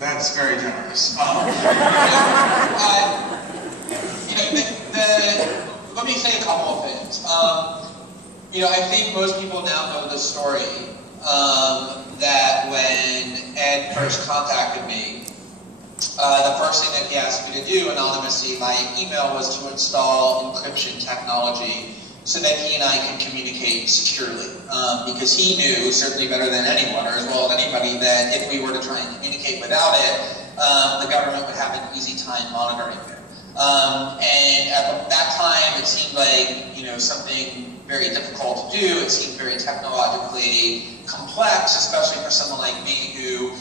That's very generous. Let me say a couple of things. I think most people now know the story that when Ed first contacted me, the first thing that he asked me to do anonymously via email was to install encryption technology so that he and I can communicate securely. Because he knew, certainly better than anyone, or as well as anybody, that if we were to try and communicate without it, the government would have an easy time monitoring it. And at that time, it seemed like something very difficult to do. It seemed very technologically complex, especially for someone like me who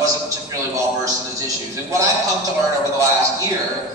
wasn't particularly well versed in those issues. And what I've come to learn over the last year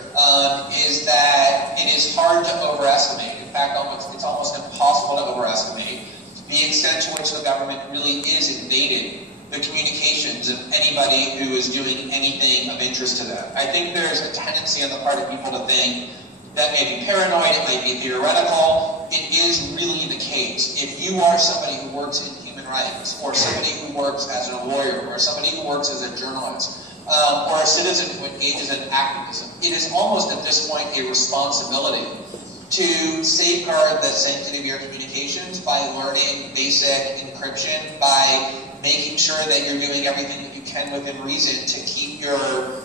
is that it is hard to overestimate. In fact, it's almost impossible to overestimate the extent to which the government really is invading the communications of anybody who is doing anything of interest to them. I think there's a tendency on the part of people to think that may be paranoid, it might be theoretical. It is really the case. If you are somebody who works in human rights, or somebody who works as a lawyer, or somebody who works as a journalist, or a citizen who engages in activism, it is almost at this point a responsibility to safeguard the sanctity of your communications by learning basic encryption, by making sure that you're doing everything that you can within reason to keep your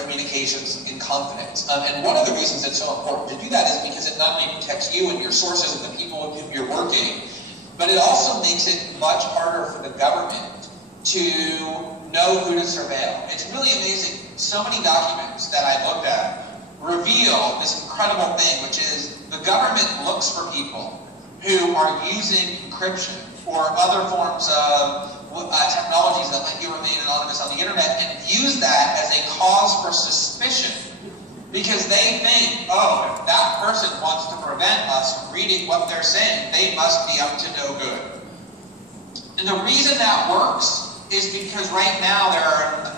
communications in confidence. And one of the reasons it's so important to do that is because it not only protects you and your sources and the people with whom you're working, but it also makes it much harder for the government to know who to surveil. It's really amazing. So many documents that I looked at reveal this incredible thing, which is the government looks for people who are using encryption or other forms of technologies that let you remain anonymous on the internet, and use that as a cause for suspicion, because they think, oh, if that person wants to prevent us from reading what they're saying, they must be up to no good. And the reason that works is because right now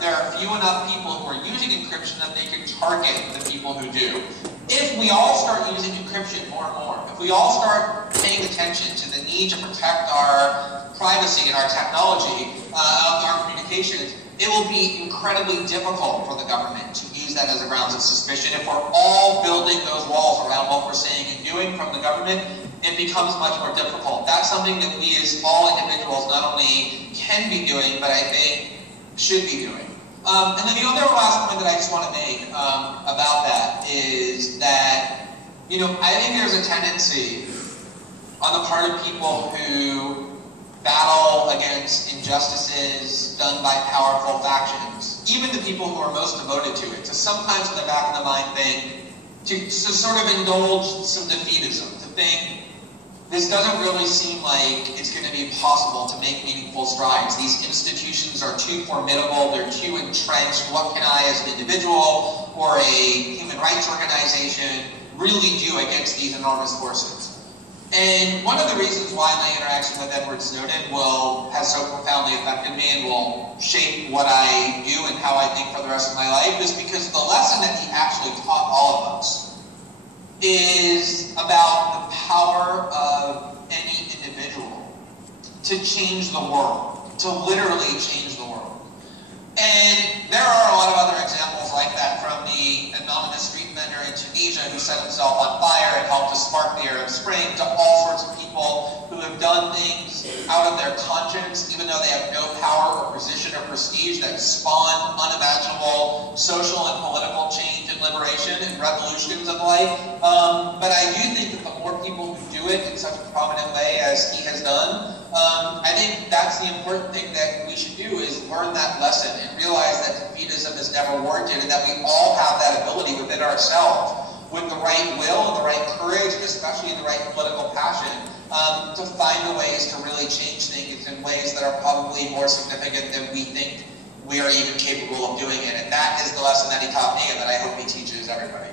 there are few enough people who are using encryption that they can target the people who do. If we all start using encryption more and more, if we all start paying attention to the need to protect our privacy and our technology, our communications, it will be incredibly difficult for the government to use that as a grounds of suspicion. If we're all building those walls around what we're saying and doing from the government, it becomes much more difficult. That's something that we as all individuals not only can be doing, but I think should be doing. And then the other last point that I just want to make about that is that, I think there's a tendency on the part of people who battle against injustices done by powerful factions, even the people who are most devoted to it, to sometimes in the back of the mind think, to sort of indulge some defeatism, to think, this doesn't really seem like it's going to be possible to make meaningful strides. These institutions are too formidable, they're too entrenched. What can I as an individual or a human rights organization really do against these enormous forces? And one of the reasons why my interaction with Edward Snowden has so profoundly affected me and will shape what I do and how I think for the rest of my life is because the lesson that he actually taught all of us is about the power of any individual to change the world, to literally change the world. And there are a lot of other examples like that, from the anonymous street vendor in Tunisia who set himself on fire and helped to spark the Arab Spring, to all sorts of people who have done things out of their conscience, even though they have no power or position or prestige, that spawn unimaginable social and political change and liberation and revolutions of life. But I do think that the more people who do it in such a prominent way as he has done, I think that's the important thing that we should do, is learn that lesson and realize that defeatism is never warranted, and that we all have that ability within ourselves, with the right will and the right courage, and especially the right political passion, to find the ways to really change things in ways that are probably more significant than we think we are even capable of doing it. And that is the lesson that he taught me, and that I hope he teaches everybody.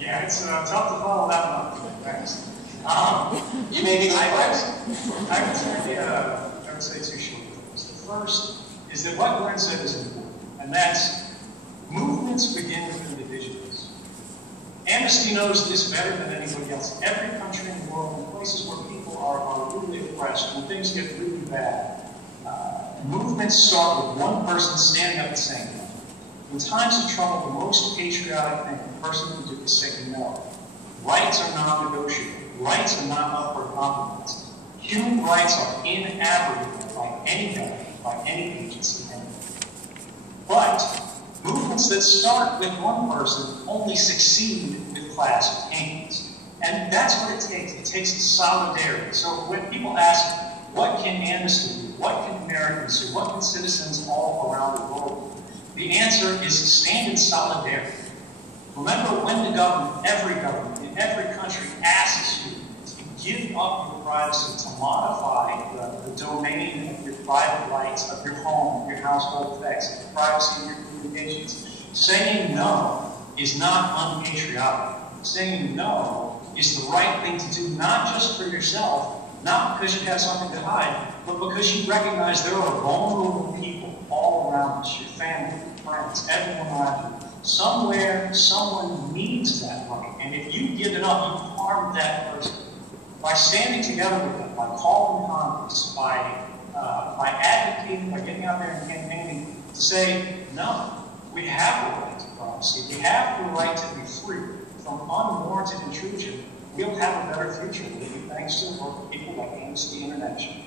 Yeah, it's tough to follow that one. Thanks. You may be the first. I would say two short things. The first is that what Glenn said is important, and that's movement movements begin with individuals. Amnesty knows this better than anybody else. Every country in the world, in places where people are really oppressed, when things get really bad, movements start with one person standing up and saying no. In times of trouble, the most patriotic thing a person can do is say no. Rights are non-negotiable. Rights are not up for compromise. Human rights are inabrogable by any government, by any agency. But movements that start with one person only succeed with clasped hands. And that's what it takes. It takes solidarity. So when people ask, what can Amnesty do? What can Americans do? What can citizens all around the world do? The answer is stand in solidarity. Remember when the government, in every country asks you to give up your privacy, to modify the domain of your private rights, of your home, your household effects, the privacy of your communications. Saying no is not unpatriotic. Saying no is the right thing to do, not just for yourself, not because you have something to hide, but because you recognize there are vulnerable people all around us, your family, your friends, everyone around you. Somewhere, someone needs that right. And if you give it up, you harm that person. By standing together with them, by calling Congress, by advocating, by getting out there and campaigning to say, no, we have the right to privacy. We have the right to be free from unwarranted intrusion. We'll have a better future, thanks to the work of people like Amnesty International.